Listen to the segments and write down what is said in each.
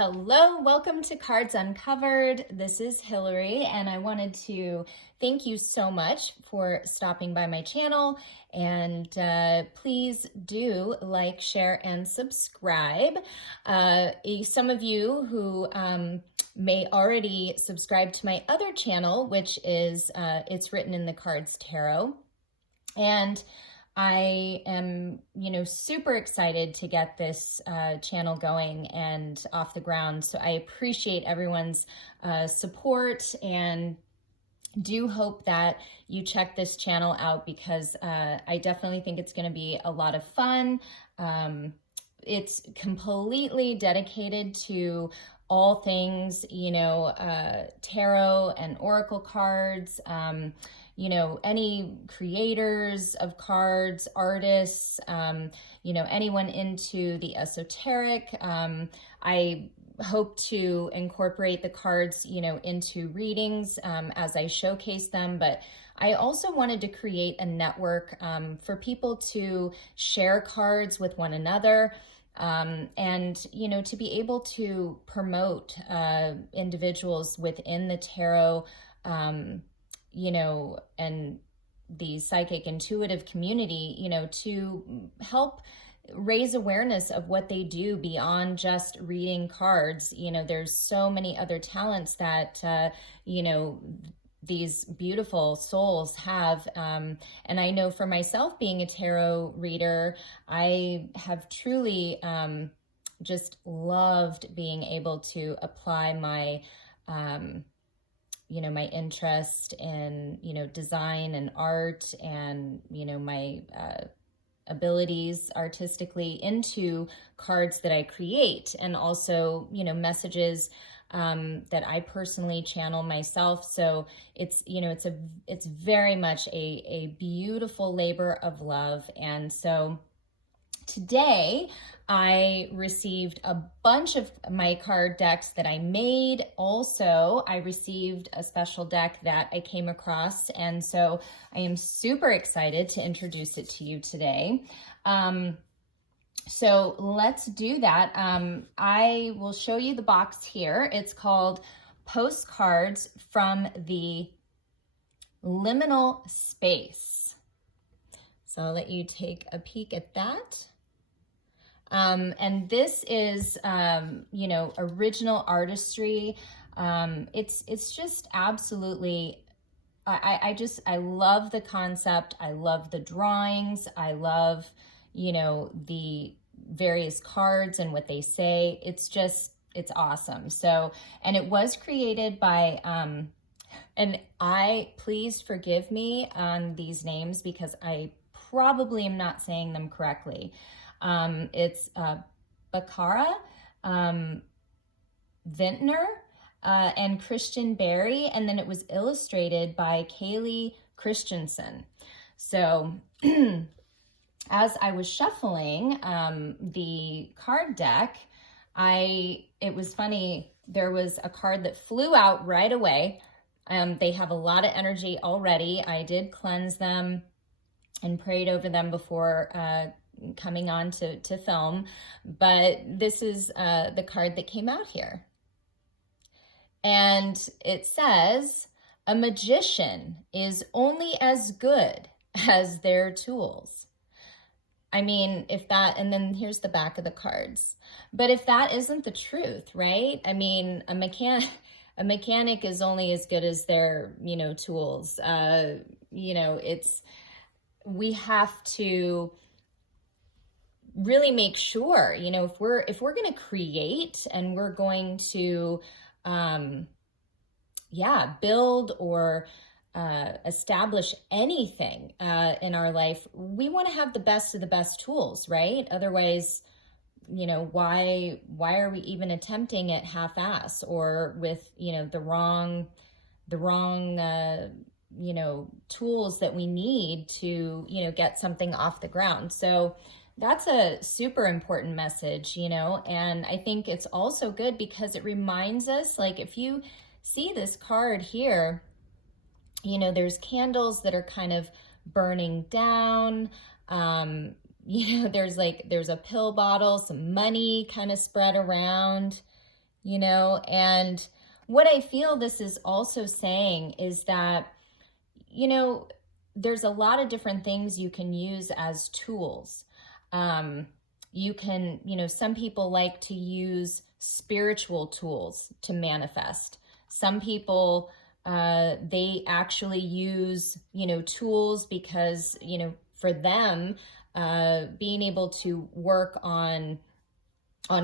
Hello, welcome to Cards Uncovered. This is Hilary, and I wanted to thank you so much for stopping by my channel. And please do like, share, and subscribe. Some of you who may already subscribe to my other channel, which is It's Written in the Cards Tarot. And I am, super excited to get this channel going and off the ground. So I appreciate everyone's support and do hope that you check this channel out because I definitely think it's going to be a lot of fun. It's completely dedicated to all things, tarot and oracle cards, any creators of cards, artists, anyone into the esoteric. I hope to incorporate the cards, into readings as I showcase them, but I also wanted to create a network for people to share cards with one another. And, to be able to promote individuals within the tarot, and the psychic intuitive community, to help raise awareness of what they do beyond just reading cards. There's so many other talents that, these beautiful souls have. And I know for myself, being a tarot reader, I have truly just loved being able to apply my my interest in, design and art and, my abilities artistically into cards that I create, and also, messages that I personally channel myself. So it's, it's very much a beautiful labor of love. And so today, I received a bunch of my card decks that I made. Also, I received a special deck that I came across, and so I am super excited to introduce it to you today. So let's do that. I will show you the box here. It's called Postcards from the Liminal Space. So I'll let you take a peek at that. And this is, original artistry. It's just absolutely, I love the concept. I love the drawings. I love, the various cards and what they say. It's awesome. So, and it was created by, and please forgive me on these names because I probably am not saying them correctly. It's Bakara, Vintner, and Christian Berry, and then it was illustrated by Kaylee Christensen. So as I was shuffling the card deck, it was funny, there was a card that flew out right away. They have a lot of energy already. I did cleanse them and prayed over them before coming on to film, but this is the card that came out here. And it says, a magician is only as good as their tools. I mean, and then here's the back of the cards. But if that isn't the truth, right? I mean, a mechanic is only as good as their, tools. We have to really make sure, if we're going to create and we're going to, build or establish anything in our life, we want to have the best of the best tools, right? Otherwise, why are we even attempting it half-ass or with, the wrong, tools that we need to, get something off the ground. So that's a super important message, and I think it's also good because it reminds us, like, if you see this card here, there's candles that are kind of burning down. There's a pill bottle, some money kind of spread around. you know, and what I feel this is also saying is that, you know, there's a lot of different things you can use as tools. You can, you know, some people like to use spiritual tools to manifest. Some people, they actually use, you know, tools because, you know, for them, being able to work on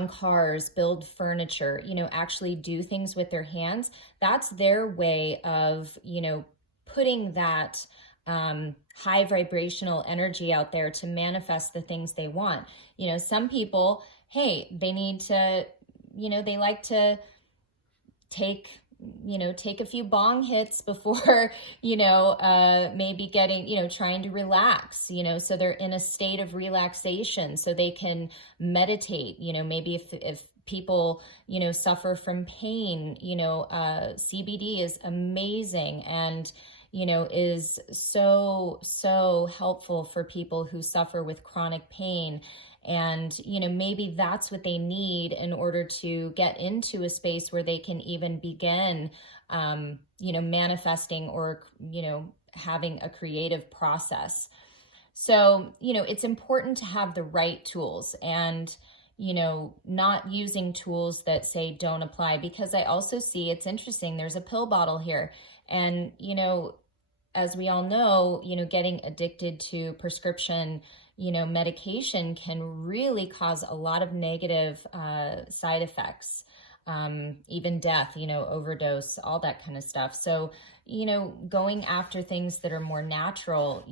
cars, build furniture, you know, actually do things with their hands. That's their way of, you know, putting that high vibrational energy out there to manifest the things they want. You know, some people, hey, they need to, you know, they like to take a few bong hits before, maybe getting, trying to relax, so they're in a state of relaxation so they can meditate, maybe if people, suffer from pain, CBD is amazing and, is so helpful for people who suffer with chronic pain. And, maybe that's what they need in order to get into a space where they can even begin, manifesting or, having a creative process. So, it's important to have the right tools and, not using tools that say don't apply, because I also see, it's interesting, there's a pill bottle here. And, as we all know, getting addicted to prescription medication can really cause a lot of negative side effects, even death, overdose, all that kind of stuff. So, going after things that are more natural,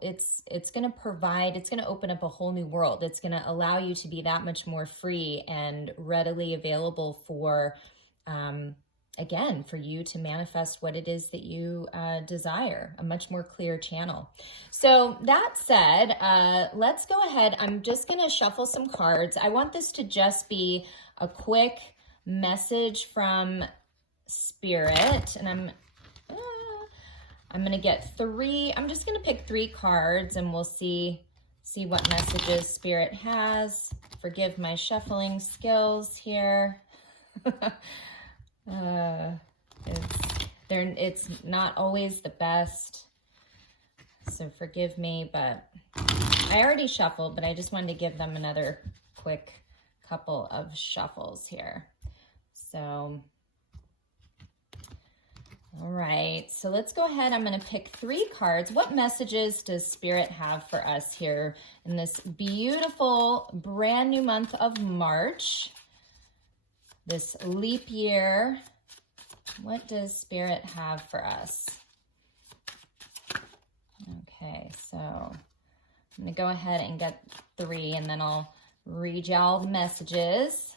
it's going to provide, it's going to open up a whole new world. It's going to allow you to be that much more free and readily available for, again, for you to manifest what it is that you desire, a much more clear channel. So that said, let's go ahead. I'm just going to shuffle some cards. I want this to just be a quick message from Spirit, and I'm going to get three. I'm just going to pick 3 cards, and we'll see what messages Spirit has. Forgive my shuffling skills here. It's not always the best, so forgive me, but I already shuffled, but I just wanted to give them another quick couple of shuffles here. So, all right, so let's go ahead. I'm going to pick 3 cards. What messages does Spirit have for us here in this beautiful brand new month of March? This leap year, what does Spirit have for us? Okay, so I'm going to go ahead and get 3, and then I'll read y'all the messages.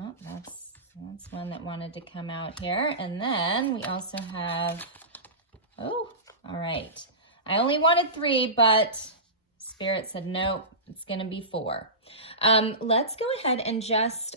Oh, that's one that wanted to come out here. And then we also have, oh, all right. I only wanted 3, but Spirit said, no, it's going to be 4. Let's go ahead and just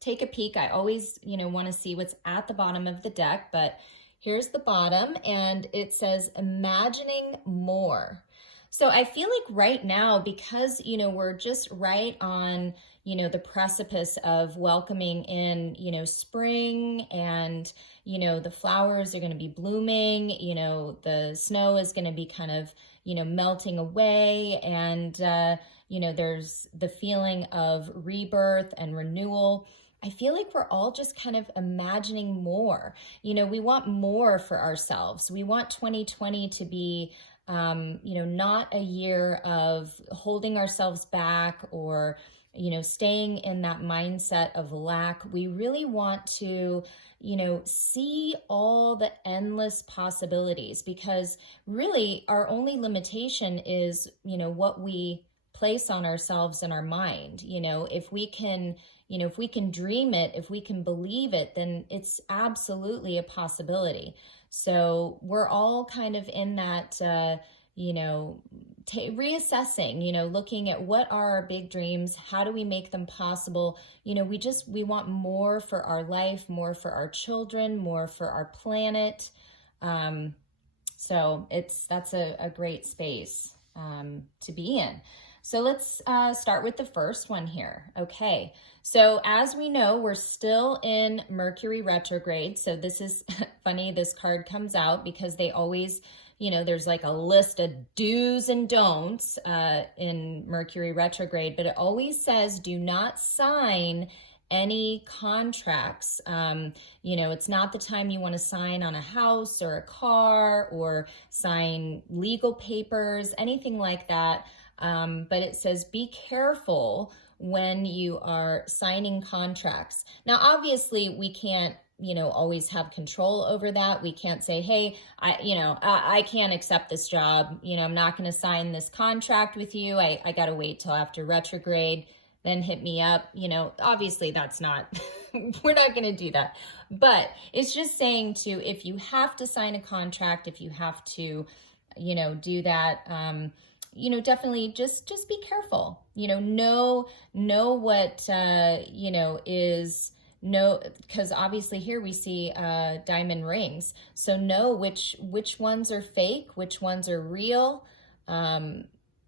take a peek. I always, want to see what's at the bottom of the deck, but here's the bottom, and it says, imagining more. So I feel like right now, because, we're just right on, the precipice of welcoming in, spring, and, the flowers are going to be blooming, the snow is going to be kind of, melting away, and, there's the feeling of rebirth and renewal. I feel like we're all just kind of imagining more. We want more for ourselves. We want 2020 to be, not a year of holding ourselves back or, staying in that mindset of lack. We really want to, see all the endless possibilities, because really our only limitation is, what we place on ourselves and our mind. If we can, if we can dream it, if we can believe it, then it's absolutely a possibility. So we're all kind of in that, reassessing, looking at what are our big dreams, how do we make them possible? We want more for our life, more for our children, more for our planet. So that's a great space to be in. So let's start with the first one here. Okay, so as we know, we're still in Mercury retrograde. So this is funny, this card comes out because they always, there's like a list of do's and don'ts in Mercury retrograde, but it always says do not sign any contracts. It's not the time you want to sign on a house or a car or sign legal papers, anything like that. But it says be careful when you are signing contracts. Now, obviously, we can't, always have control over that. We can't say, hey, I can't accept this job. I'm not going to sign this contract with you. I got to wait till after retrograde, then hit me up. Obviously that's not, we're not going to do that. But it's just saying if you have to sign a contract, if you have to, do that, definitely just be careful, know what, is because obviously here we see diamond rings. So know which ones are fake, which ones are real,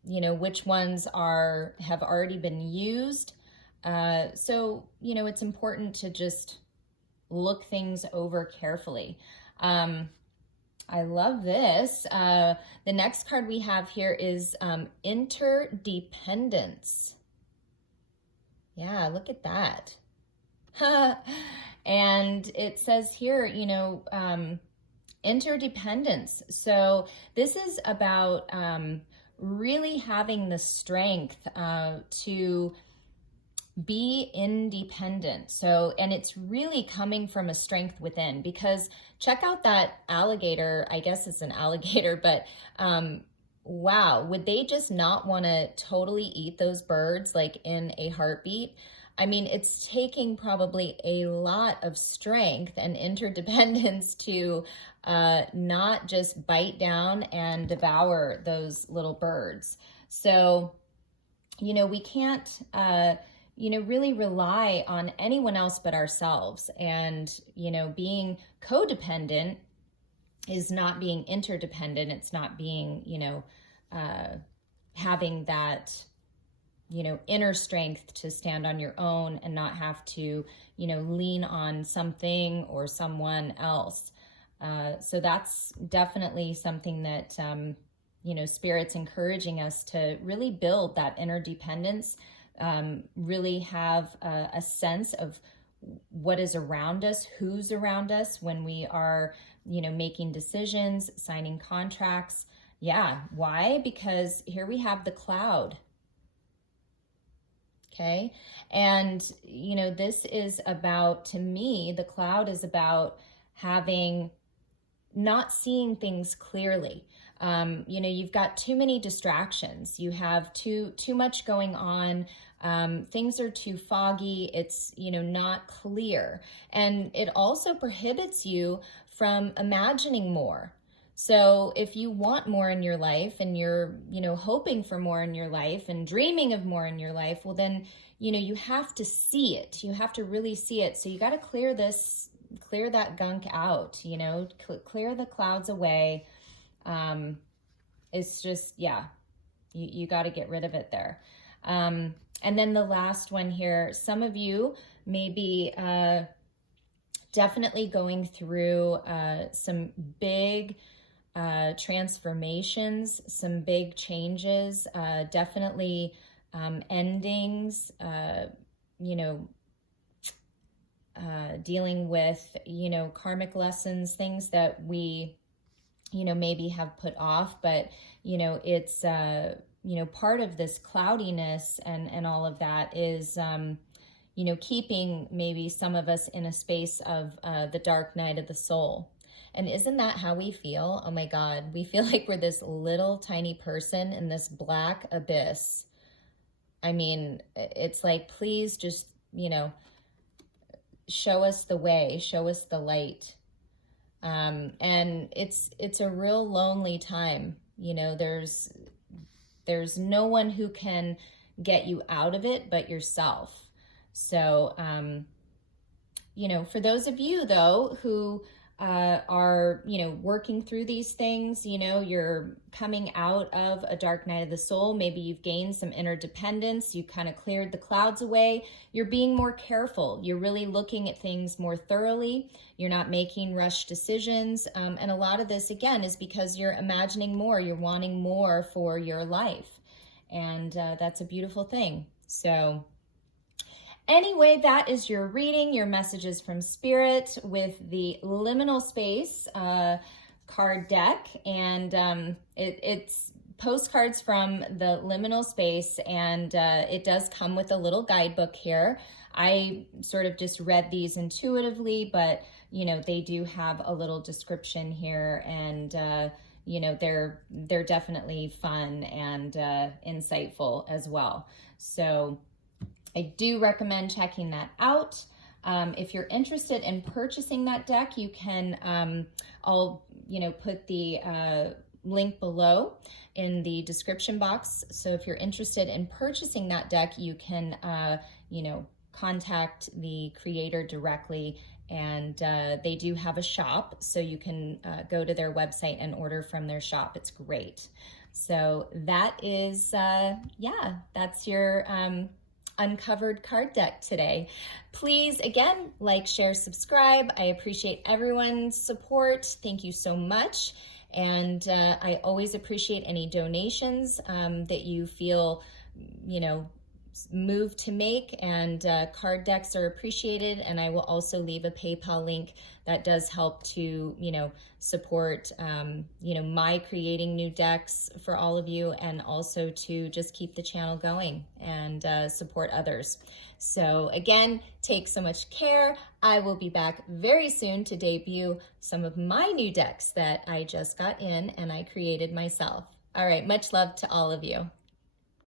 which ones have already been used. So, it's important to just look things over carefully. I love this. The next card we have here is interdependence. Yeah, look at that. And it says here, interdependence. So this is about really having the strength to be independent. So, and it's really coming from a strength within, because check out that alligator. I guess it's an alligator, but wow, would they just not want to totally eat those birds like in a heartbeat? I mean, it's taking probably a lot of strength and interdependence to not just bite down and devour those little birds. So, we can't, really rely on anyone else but ourselves. And, being codependent is not being interdependent. It's not being, having that, inner strength to stand on your own and not have to, lean on something or someone else. So that's definitely something that, Spirit's encouraging us to really build that interdependence, really have a sense of what is around us, who's around us when we are, making decisions, signing contracts. Yeah. Why? Because here we have the cloud. Okay. And, this is about, to me, the cloud is about not seeing things clearly. You've got too many distractions. You have too much going on. Things are too foggy. It's, not clear. And it also prohibits you from imagining more. So if you want more in your life and you're, hoping for more in your life and dreaming of more in your life, well then, you have to see it. You have to really see it. So you got to clear that gunk out, clear the clouds away. It's just, yeah, you got to get rid of it there. And then the last one here, some of you may be definitely going through some big transformations, some big changes, definitely endings, dealing with, karmic lessons, things that we, maybe have put off, but, it's, part of this cloudiness and all of that is, keeping maybe some of us in a space of the dark night of the soul. And isn't that how we feel? Oh my God, we feel like we're this little tiny person in this black abyss. I mean, it's like, please just, show us the way, show us the light. And it's a real lonely time. There's no one who can get you out of it but yourself. So, for those of you though, who are, working through these things. You're coming out of a dark night of the soul. Maybe you've gained some interdependence. You kind of cleared the clouds away. You're being more careful. You're really looking at things more thoroughly. You're not making rush decisions. And a lot of this, again, is because you're imagining more. You're wanting more for your life. And that's a beautiful thing. So anyway, that is your reading, your messages from Spirit with the Liminal Space card deck. And it's postcards from the Liminal Space, and it does come with a little guidebook here. I sort of just read these intuitively, but they do have a little description here, and they're definitely fun and insightful as well. So I do recommend checking that out. If you're interested in purchasing that deck, you can, I'll put the link below in the description box. So if you're interested in purchasing that deck, you can, contact the creator directly, and they do have a shop, so you can go to their website and order from their shop. It's great. So that is, that's your uncovered card deck today. Please, again, like, share, subscribe. I appreciate everyone's support. Thank you so much. And I always appreciate any donations that you feel, moved to make, and card decks are appreciated. And I will also leave a PayPal link that does help to, support, my creating new decks for all of you, and also to just keep the channel going and support others. So again, take so much care. I will be back very soon to debut some of my new decks that I just got in and I created myself. All right, much love to all of you.